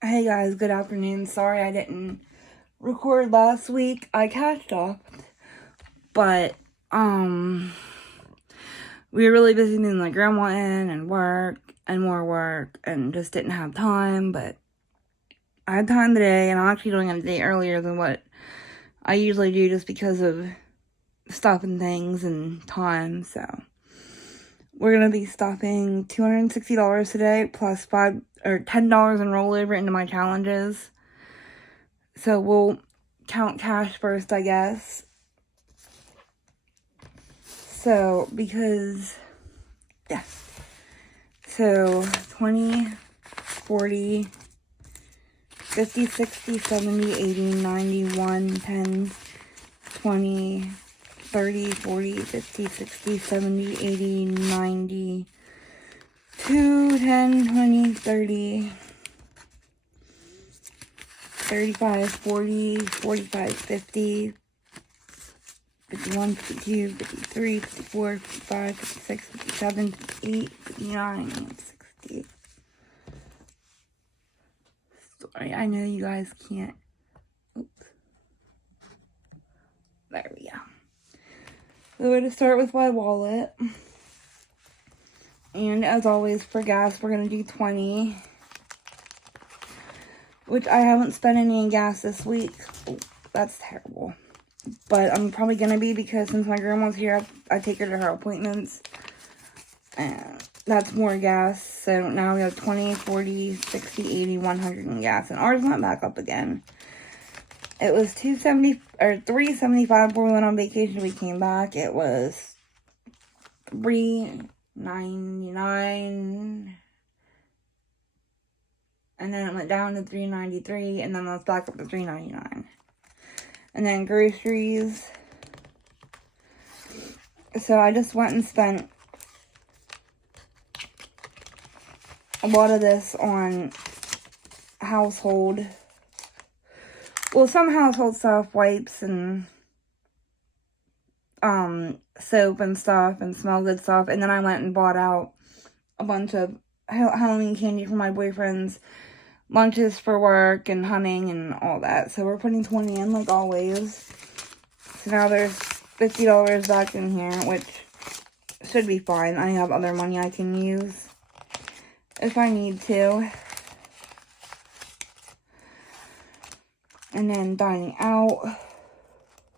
Hey guys, good afternoon. Sorry I didn't record last week. I catched up, but we were really busy doing like grandma in and work and more work and just didn't have time, but I had time today and I'm actually doing it a day earlier than what I usually do just because of stuff and things and time. So we're gonna be stopping $260 today plus $10 in rollover into my challenges. So we'll count cash first, I guess. So, because, yeah. So, 20, 40, 50, 60, 70, 80, 91, 10, 20, 30, 40, 50, 60, 70, 80, 90, 2, 10, 20, 30, 35, 40, 45, 50, 51, 52, 53, 54, 55, 56, 57, 58, 59, 60. Sorry, I know you guys can't. Oops. There we go. So we're going to start with my wallet. And as always, for gas, we're going to do 20. Which I haven't spent any in gas this week. Oh, that's terrible. But I'm probably going to be because since my grandma's here, I take her to her appointments. And that's more gas. So now we have 20, 40, 60, 80, 100 in gas. And ours went back up again. It was $3.75 before we went on vacation. We came back. It was $3.99. And then it went down to $3.93. And then it was back up to $3.99. And then groceries. So I just went and spent a lot of this on household. Well, some household stuff, wipes and soap and stuff and smell good stuff. And then I went and bought out a bunch of Halloween candy for my boyfriend's lunches for work and hunting and all that. So we're putting 20 in like always. So now there's $50 back in here, which should be fine. I have other money I can use if I need to. And then dining out,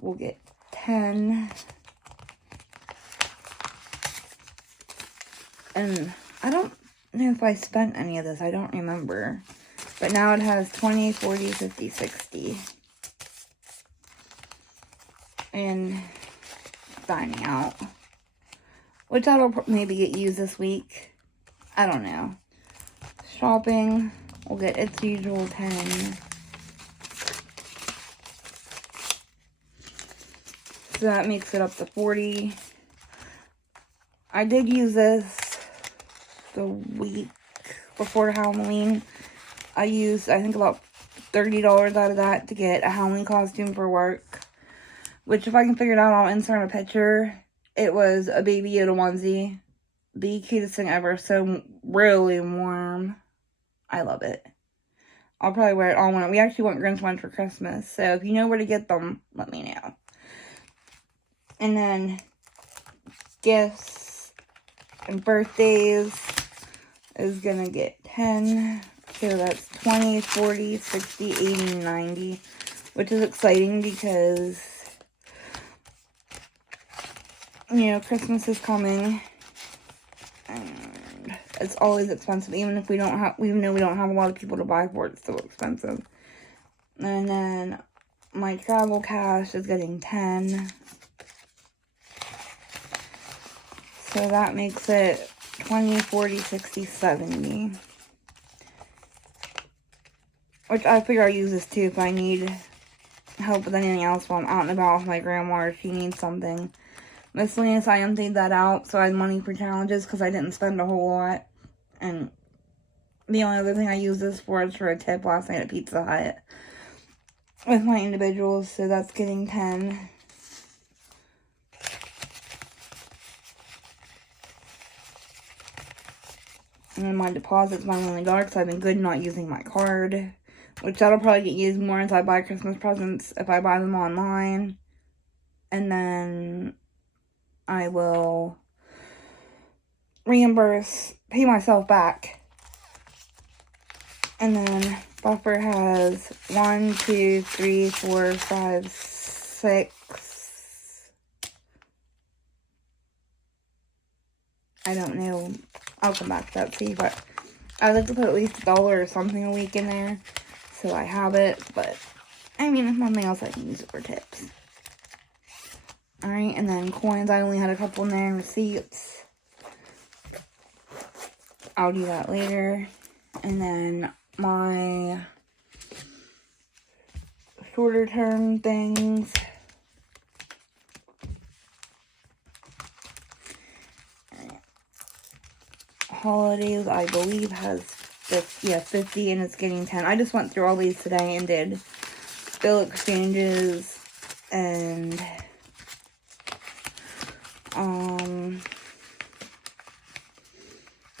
we'll get 10. And I don't know if I spent any of this. I don't remember. But now it has 20, 40, 50, 60. And dining out. Which that'll maybe get used this week. I don't know. Shopping, we'll get its usual 10. So that makes it up to 40. I did use this the week before Halloween. I used, I think, about $30 out of that to get a Halloween costume for work. Which, if I can figure it out, I'll insert a picture. It was a Baby Yoda onesie. The cutest thing ever. So really warm. I love it. I'll probably wear it all winter. We actually want Grinch ones for Christmas. So if you know where to get them, let me know. And then gifts and birthdays is going to get 10. So that's 20, 40, 60, 80, 90. Which is exciting because, you know, Christmas is coming. And it's always expensive. Even if we don't have, even though we don't have a lot of people to buy for it, it's still expensive. And then my travel cash is getting 10. So that makes it 20, 40, 60, 70. Which I figure I'll use this too if I need help with anything else while I'm out and about with my grandma or if she needs something. Miscellaneous, I emptied that out so I had money for challenges because I didn't spend a whole lot. And the only other thing I use this for is for a tip last night at Pizza Hut with my individuals. So that's getting 10. And then my deposit's my only dollar because I've been good not using my card. Which that'll probably get used more as I buy Christmas presents if I buy them online. And then I will pay myself back. And then Buffer has 1, 2, 3, 4, 5, 6. I don't know. I'll come back to that, see, but I like to put at least $1 or something a week in there. So I have it, but I mean, if nothing else, I can use it for tips. Alright, and then coins, I only had a couple in there, receipts. I'll do that later. And then my shorter term things. Holidays, I believe, has 50, and it's getting 10. I just went through all these today and did bill exchanges and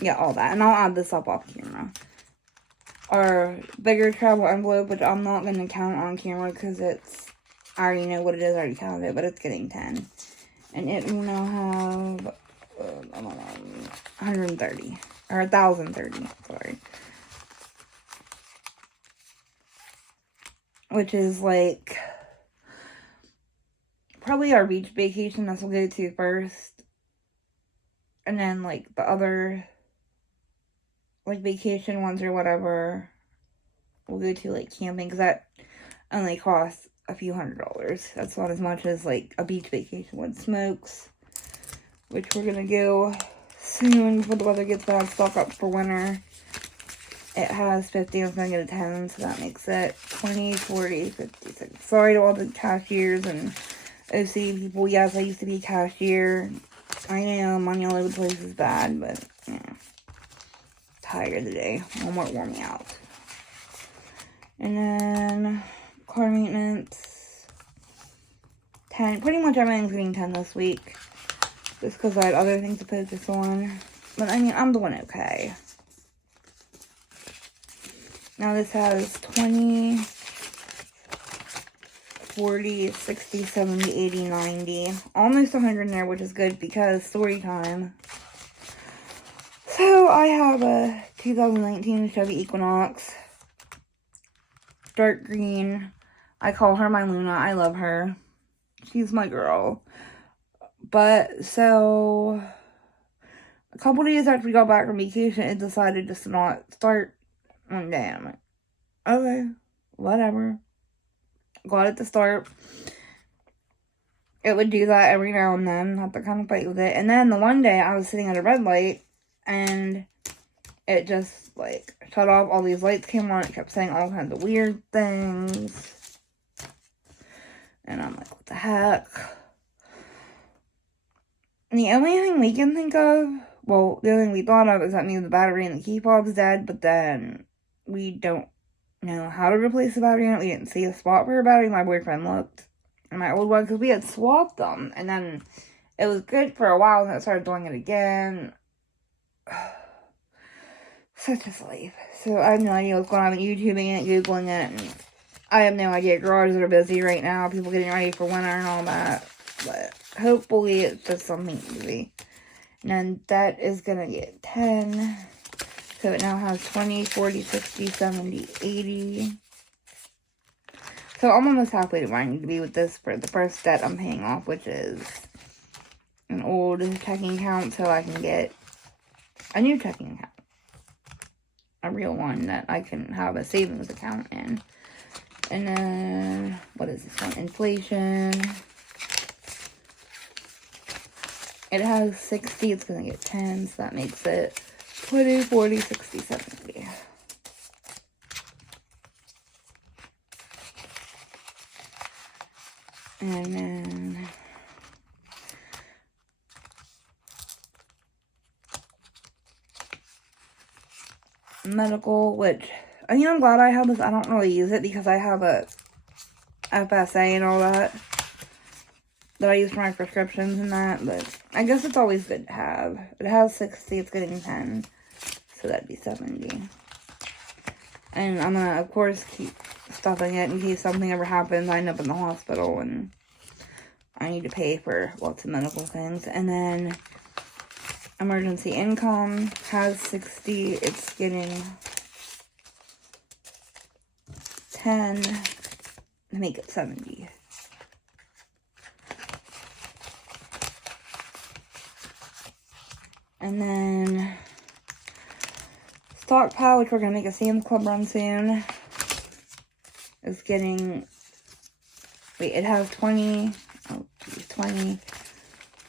yeah, all that. And I'll add this up off camera. Our bigger travel envelope, which I'm not going to count on camera because I already know what it is, I already counted it, but it's getting 10. And it will now have 130. Or 1,030, sorry. Which is like probably our beach vacation that we'll go to first. And then like the other like vacation ones or whatever we'll go to like camping, because that only costs a few $100s. That's not as much as like a beach vacation with Smokes, which we're gonna go soon before the weather gets bad. Stock up for winter. It has 50, I was gonna get a 10, so that makes it 20, 40, 56. Sorry to all the cashiers and OC people. Yes, I used to be a cashier. I know money all over the place is bad, but yeah. Tired today. Homework wore me out. And then car maintenance 10. Pretty much everything's getting 10 this week, just because I had other things to focus on. But I mean, I'm doing okay. Now this has 20, 40, 60, 70, 80, 90. Almost 100 in there, which is good because story time. So I have a 2019 Chevy Equinox. Dark green. I call her my Luna. I love her. She's my girl. But so a couple days after we got back from vacation, it decided just to not start one day. I'm like, okay, whatever. Got it to start. It would do that every now and then. Have to kind of fight with it. And then the one day I was sitting at a red light and it just like shut off. All these lights came on. It kept saying all kinds of weird things. And I'm like, what the heck? And the only thing we can think of, well, the only thing we thought of is that maybe the battery in the key fob's dead, but then we don't know how to replace the battery in it. We didn't see a spot for a battery. My boyfriend looked in my old one because we had swapped them, and then it was good for a while, and then it started doing it again. Such a life. So I have no idea what's going on. I've been YouTubing it, Googling it, and I have no idea. Garages are busy right now. People getting ready for winter and all that. But hopefully it's just something easy. And then that is going to get 10. So it now has 20, 40, 60, 70, 80. So I'm almost halfway to where I need to be with this for the first debt I'm paying off, which is an old checking account, so I can get a new checking account. A real one that I can have a savings account in. And then, what is this one? Inflation. It has 60, it's going to get 10, so that makes it 20, 40, 60, 70. And then medical, which, I mean, I'm glad I have this. I don't really use it because I have a FSA and all that I use for my prescriptions and that, but I guess it's always good to have. It has 60, it's getting 10, So that'd be 70. And I'm gonna, of course, keep stuffing it in case something ever happens. I end up in the hospital and I need to pay for lots of medical things. And then emergency income has 60. It's getting 10 to make it 70. And then stockpile, which we're going to make a Sam's Club run soon, is getting, wait, it has 20, 20,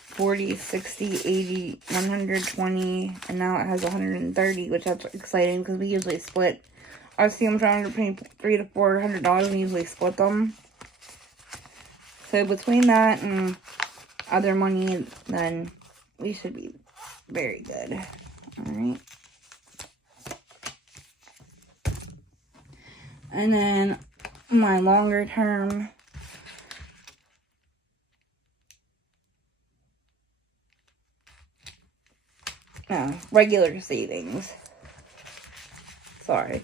40, 60, 80, 120, and now it has 130, which that's exciting because we usually split our Sam's run between $300 to $400. We usually split them. So between that and other money, then we should be very good. Alright. And then my longer term, regular savings. Sorry.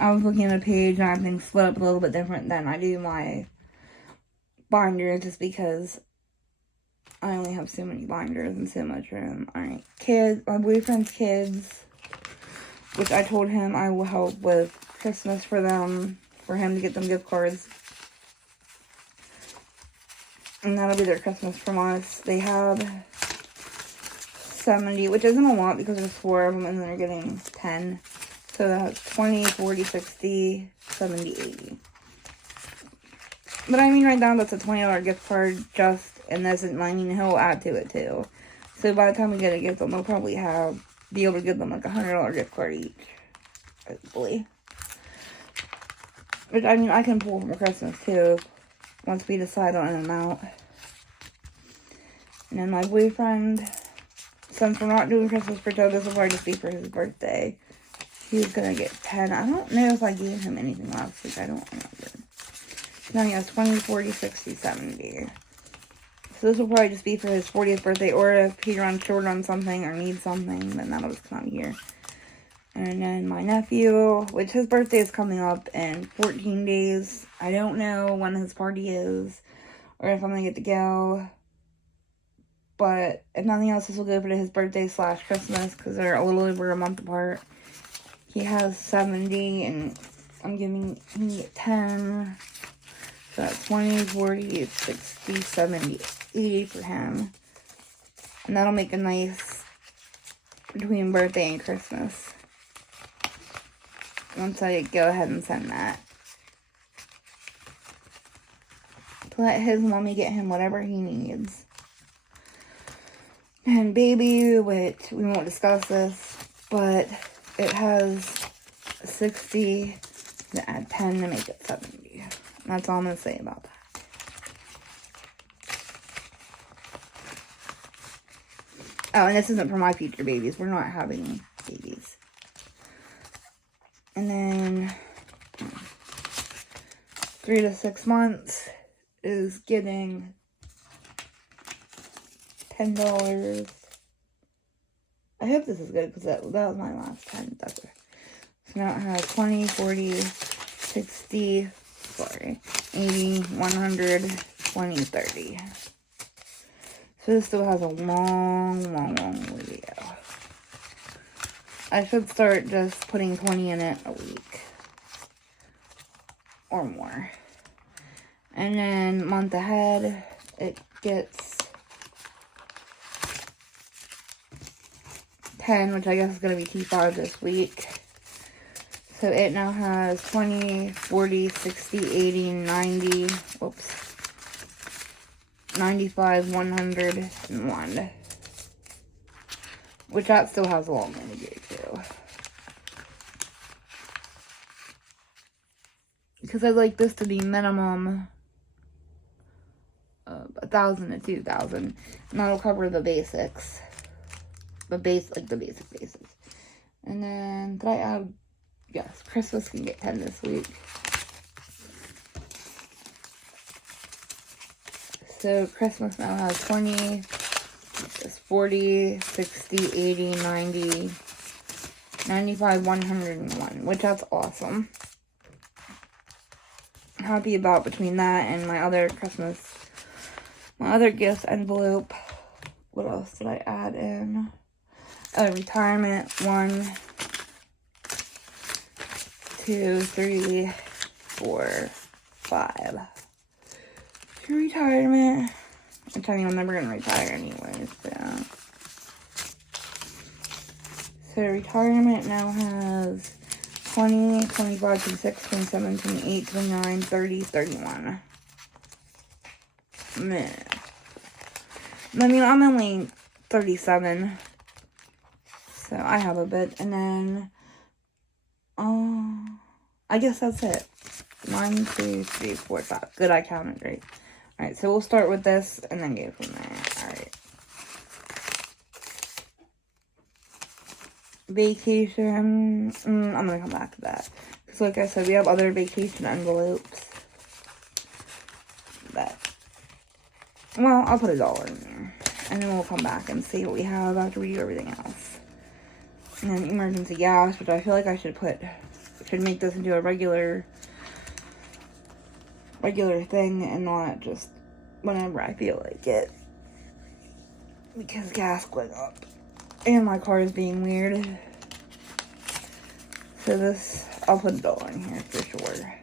I was looking at a page and everything's split up a little bit different than I do my binders, just because I only have so many binders and so much room. Alright, kids, my boyfriend's kids, which I told him I will help with Christmas for them, for him to get them gift cards. And that'll be their Christmas from us. They have 70, which isn't a lot because there's 4 of them and they're getting 10. So that's 20, 40, 60, 70, 80. But I mean, right now, that's a $20 gift card just, and this is, I mean, he'll add to it too. So by the time we get to give them, they'll probably be able to give them like a $100 gift card each, hopefully. Which, I mean, I can pull from Christmas too, once we decide on an amount. And then my boyfriend, since we're not doing Christmas for Joe, this will probably just be for his birthday. He's gonna get 10. I don't know if I gave him anything last week. I don't remember. Now he has 20, 40, 60, 70. So this will probably just be for his 40th birthday, or if he runs short on something or needs something, then that'll just come here. And then my nephew, which his birthday is coming up in 14 days. I don't know when his party is, or if I'm gonna get to go. But if nothing else, this will go for his birthday / Christmas, because they're a little over a month apart. He has 70, and I'm giving him 10. So that's 20, 40, 60, 70, 80 for him. And that'll make a nice between birthday and Christmas. Once I go ahead and send that. To let his mommy get him whatever he needs. And baby, which we won't discuss this, but it has 60 to add 10 to make it 70. That's all I'm going to say about that. Oh, and this isn't for my future babies. We're not having babies. And then 3 to 6 months is getting $10. I hope this is good because that was my last 10. That's it. So now it has 20, 40, 60, 80, 100, 20, 30. So this still has a long way to go. I should start just putting 20 in it a week. Or more. And then month ahead, it gets 10, which I guess is going to be T5 this week. So it now has 20, 40, 60, 80, 90, whoops, 95, 100, and 1. Which that still has a long way to go too. Because I'd like this to be minimum of 1,000 to 2,000. And that'll cover the basics. The basics. And then, did I add? Yes, Christmas can get 10 this week. So Christmas now has 20, 40, 60, 80, 90, 95, 101, which that's awesome. Happy about between that and my other gift envelope. What else did I add in? Retirement, 1, 2, 3, 4, 5. To retirement. I'm telling you, I'm never gonna retire anyways, so. So retirement now has 20, 25, 26, 27, 28, 29, 30, 31. Man. I mean, I'm only 37. So I have a bit. And then, I guess that's it. 1, 2, 3, 4, 5. Good, I counted right. Alright, so we'll start with this and then go from there. Alright. Vacation. I'm gonna come back to that. Because like I said, we have other vacation envelopes. But, well, I'll put $1 in there. And then we'll come back and see what we have after we do everything else. And then emergency gas, which I feel like I should make this into a regular thing and not just whenever I feel like it. Because gas went up. And my car is being weird. So this, I'll put $1 in here for sure.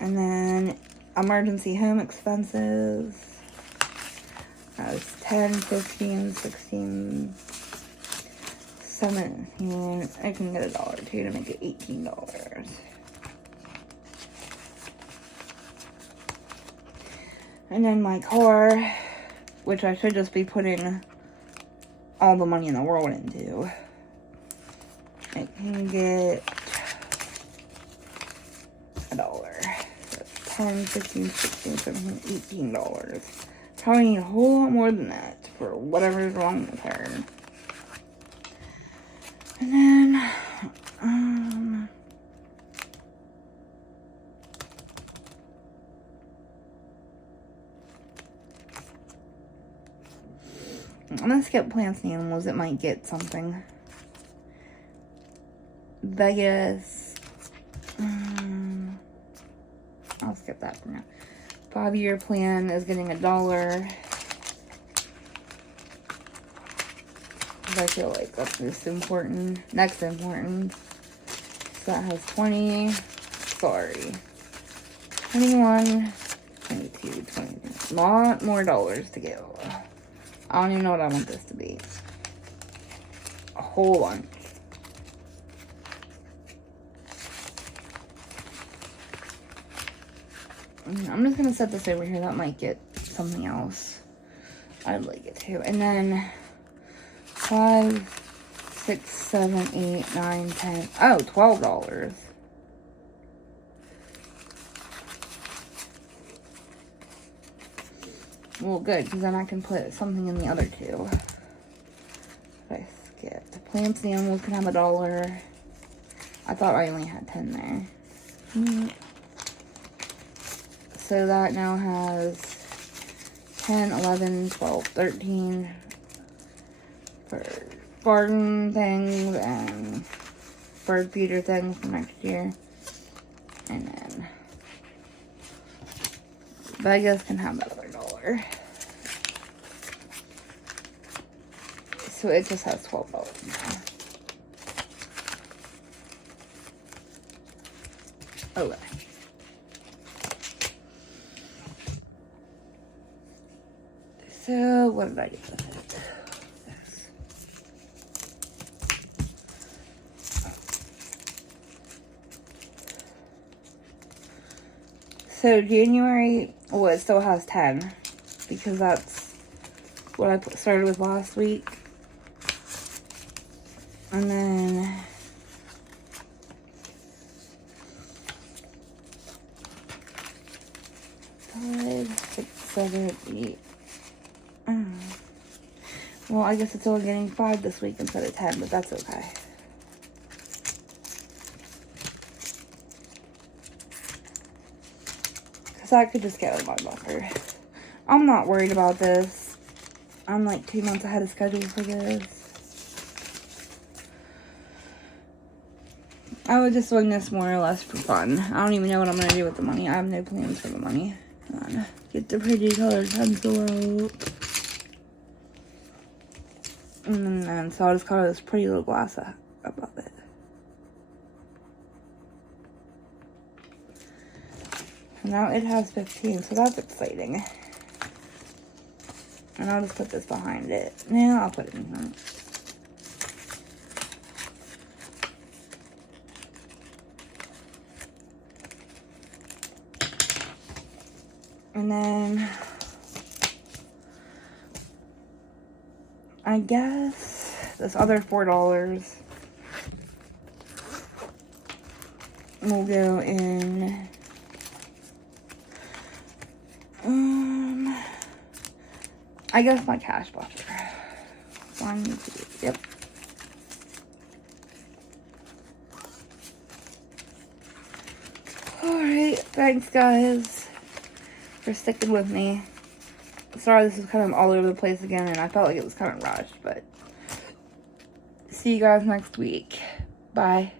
And then emergency home expenses. That's 10, 15, 16, 17. I can get $1 too to make it $18. And then my car, which I should just be putting all the money in the world into. I can get $1. So 10, 15, 16, 17, $18. Probably need a whole lot more than that for whatever is wrong with her. And then, I'm gonna skip plants and animals. It might get something. Vegas. I'll skip that for now. 5-year plan is getting $1. Because I feel like that's just important. Next important. So that has 20. Sorry. 21. 22. 23. Lot more dollars to go. I don't even know what I want this to be. A whole bunch. I'm just gonna set this over here. That might get something else. I'd like it too. And then 5, 6, 7, 8, 9, 10. Oh, $12. Well, good, because then I can put something in the other two. If I skip. The plants and animals can have $1. I thought I only had 10 there. So that now has 10, 11, 12, 13 for garden things and bird feeder things for next year. And then Vegas can have that other $1. So it just has $12 now. Okay. So, what did I do with it? So, January, well, it still has 10. Because that's what I started with last week. And then 5, 6, 7, 8. Well, I guess it's only getting 5 this week instead of 10, but that's okay. Because I could just get a $1. I'm not worried about this. I'm like 2 months ahead of schedule for this. I was just doing this more or less for fun. I don't even know what I'm going to do with the money. I have no plans for the money. Hold on. Get the pretty colored pencil out. And then, so I'll just color this pretty little glass above it. Now it has 15, so that's exciting. And I'll just put this behind it. Now I'll put it in here. And then I guess this other $4 will go in I guess my cash buffer. 1, 2, yep. Alright, thanks guys for sticking with me. Sorry this is kind of all over the place again and I felt like it was kind of rushed, but see you guys next week. Bye.